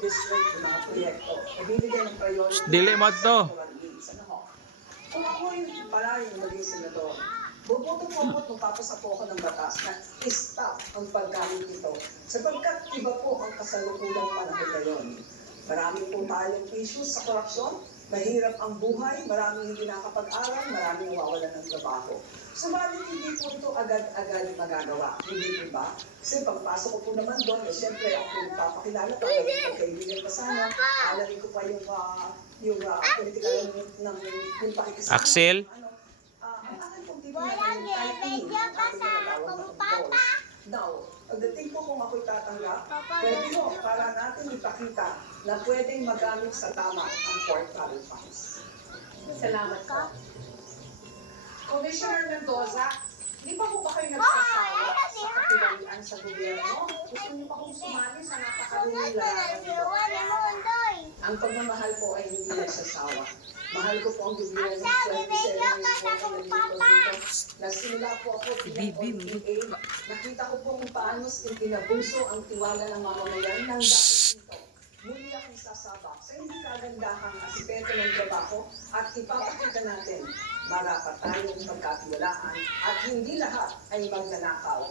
district ng mga proyekto. Nabibigyan ng priority. Dili mo to. Kung ako yung paraling maging senador, bubuto po ako at magpapasa po ako ng batas na i-stop ang paggamit nito. Sapagkat iba po ang kasalukudang panahon ngayon. Marami po tayong issues sa korupsyon, mahirap ang buhay, maraming hindi nakapag-aral, maraming nawawalan ng trabaho. Subalit hindi po ito agad-agad magagawa. Hindi po ba? Kasi pagpasok ko po naman doon, siyempre ako papakilala pa, yung kaibigan pa sana, alamin ko pa yung political ng pakikisama. Axel? Ang akin pong titignan yung type E, ang ating tinatawag na controls. Now, pagdating po kung ako'y tatanggap, pwede mo para natin ipakita na pwedeng magamit sa tama ang port travel funds. Salamat po. Commissioner Mendoza, di pa po ba kayo nagsasawa sa kapilalian sa gobyerno? Gusto niyo pa kong sumali sa napakarulang larangan nito? Ang pagmamahal po ay hindi nagsasawa. Mahal ko po ang gobyerno. 27 years po ako nandito dito. Nagsimula po ako bilang OPA. Nakita ko po kung paano pinabuso ang tiwala ng mamamayan ng dati dito. Muli akong sasabak sa hindi kagandahang aspeto ng trabaho at ipapakita natin marapat tayong magkatiwalaan at hindi lahat ay magnanakaw.